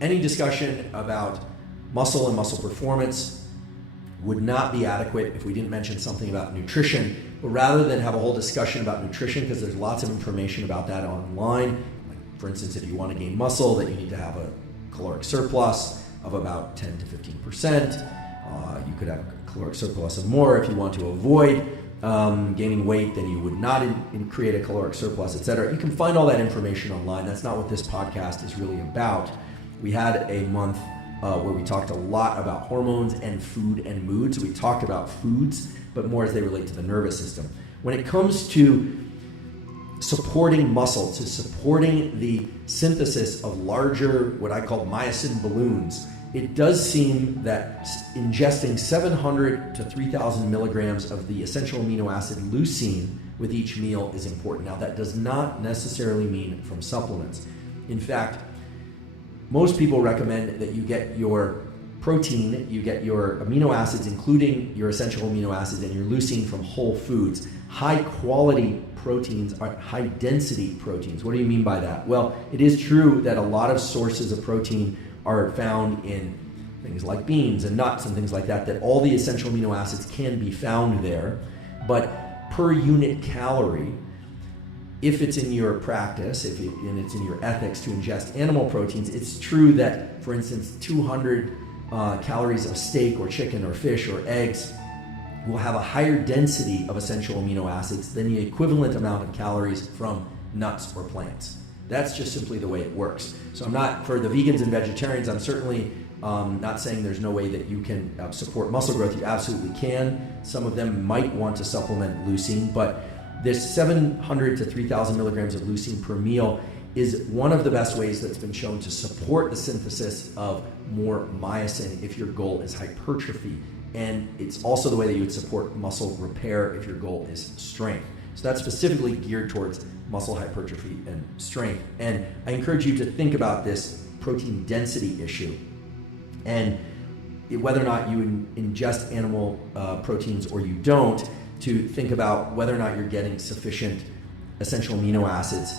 Any discussion about muscle and muscle performance would not be adequate if we didn't mention something about nutrition. But rather than have a whole discussion about nutrition, because there's lots of information about that online, like for instance, if you want to gain muscle, that you need to have a caloric surplus of about 10 to 15%. You could have a caloric surplus of more. If you want to avoid gaining weight, then you would not create a caloric surplus, etc. You can find all that information online. That's not what this podcast is really about. We had a month where we talked a lot about hormones and food and mood. So we talked about foods, but more as they relate to the nervous system. When it comes to supporting muscle, to supporting the synthesis of larger, what I call myosin balloons, it does seem that ingesting 700 to 3,000 milligrams of the essential amino acid leucine with each meal is important. Now, that does not necessarily mean from supplements. In fact, most people recommend that you get your protein, you get your amino acids, including your essential amino acids and your leucine from whole foods. High quality proteins are high density proteins. What do you mean by that? Well, it is true that a lot of sources of protein are found in things like beans and nuts and things like that, that all the essential amino acids can be found there. But per unit calorie, if it's in your practice, and it's in your ethics to ingest animal proteins, it's true that, for instance, 200 calories of steak or chicken or fish or eggs will have a higher density of essential amino acids than the equivalent amount of calories from nuts or plants. That's just simply the way it works. So I'm not, for the vegans and vegetarians, I'm certainly not saying there's no way that you can support muscle growth. You absolutely can. Some of them might want to supplement leucine, but this 700 to 3,000 milligrams of leucine per meal is one of the best ways that's been shown to support the synthesis of more myosin if your goal is hypertrophy. And it's also the way that you would support muscle repair if your goal is strength. So that's specifically geared towards muscle hypertrophy and strength. And I encourage you to think about this protein density issue and whether or not you ingest animal proteins or you don't, to think about whether or not you're getting sufficient essential amino acids,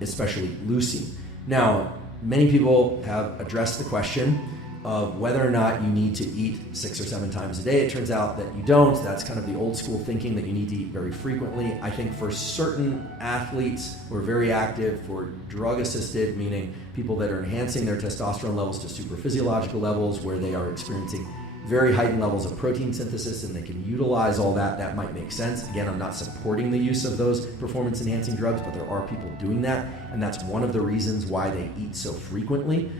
especially leucine. Now, many people have addressed the question of whether or not you need to eat 6 or 7 times a day. It turns out that you don't. That's kind of the old school thinking, that you need to eat very frequently. I think for certain athletes who are very active, for drug assisted, meaning people that are enhancing their testosterone levels to super physiological levels where they are experiencing very heightened levels of protein synthesis and they can utilize all that, that might make sense. Again, I'm not supporting the use of those performance enhancing drugs, but there are people doing that, and that's one of the reasons why they eat so frequently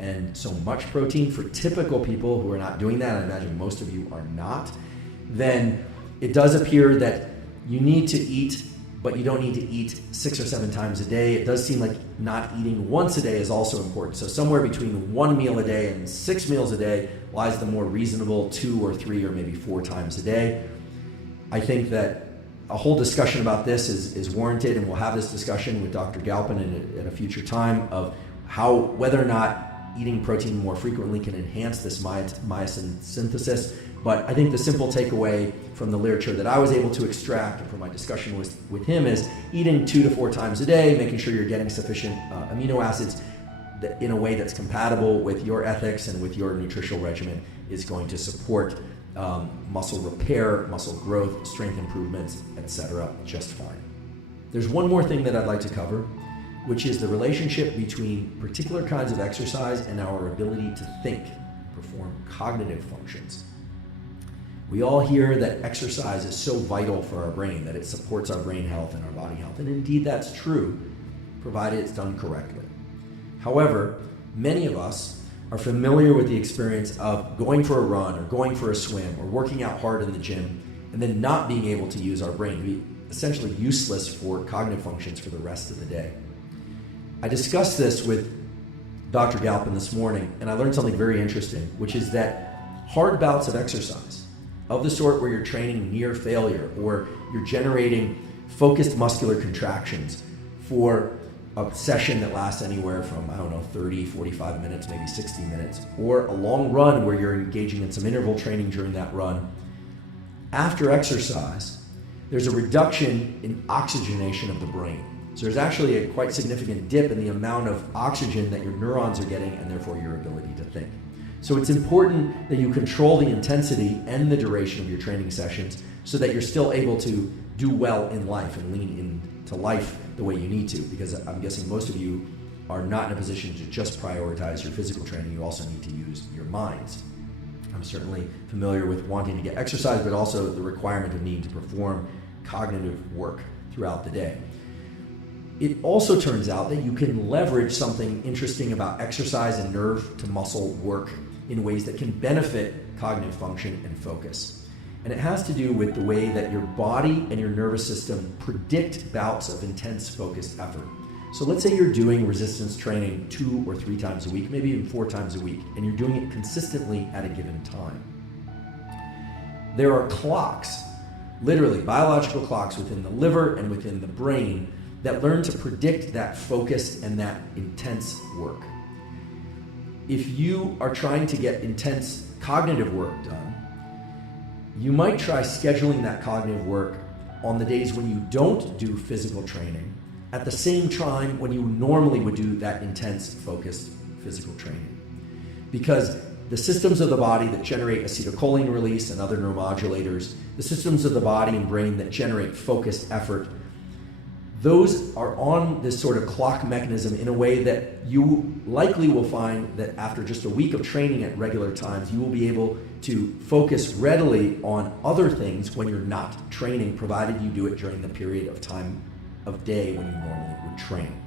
and so much protein. For typical people who are not doing that, I imagine most of you are not, then it does appear that you need to eat, but you don't need to eat 6 or 7 times a day. It does seem like not eating once a day is also important. So somewhere between 1 meal a day and 6 meals a day lies the more reasonable 2 or 3 or maybe 4 times a day. I think that a whole discussion about this is warranted, and we'll have this discussion with Dr. Galpin at a future time of whether or not eating protein more frequently can enhance this myosin synthesis. But I think the simple takeaway from the literature that I was able to extract from my discussion with him is eating 2 to 4 times a day, making sure you're getting sufficient amino acids in a way that's compatible with your ethics and with your nutritional regimen is going to support muscle repair, muscle growth, strength improvements, etc. just fine. There's one more thing that I'd like to cover, which is the relationship between particular kinds of exercise and our ability to think, perform cognitive functions. We all hear that exercise is so vital for our brain, that it supports our brain health and our body health. And indeed that's true, provided it's done correctly. However, many of us are familiar with the experience of going for a run or going for a swim or working out hard in the gym and then not being able to use our brain, be essentially useless for cognitive functions for the rest of the day. I discussed this with Dr. Galpin this morning, and I learned something very interesting, which is that hard bouts of exercise, of the sort where you're training near failure or you're generating focused muscular contractions for a session that lasts anywhere from, 30, 45 minutes, maybe 60 minutes, or a long run where you're engaging in some interval training during that run. After exercise, there's a reduction in oxygenation of the brain. So there's actually a quite significant dip in the amount of oxygen that your neurons are getting and therefore your ability to think. So it's important that you control the intensity and the duration of your training sessions so that you're still able to do well in life and lean into life the way you need to, because I'm guessing most of you are not in a position to just prioritize your physical training. You also need to use your minds. I'm certainly familiar with wanting to get exercise, but also the requirement of needing to perform cognitive work throughout the day. It also turns out that you can leverage something interesting about exercise and nerve to muscle work in ways that can benefit cognitive function and focus. And it has to do with the way that your body and your nervous system predict bouts of intense focused effort. So let's say you're doing resistance training 2 or 3 times a week, maybe even 4 times a week, and you're doing it consistently at a given time. There are clocks, literally biological clocks within the liver and within the brain that learn to predict that focus and that intense work. If you are trying to get intense cognitive work done, you might try scheduling that cognitive work on the days when you don't do physical training at the same time when you normally would do that intense, focused physical training. Because the systems of the body that generate acetylcholine release and other neuromodulators, the systems of the body and brain that generate focused effort, those are on this sort of clock mechanism in a way that you likely will find that after just a week of training at regular times, you will be able to focus readily on other things when you're not training, provided you do it during the period of time of day when you normally would train.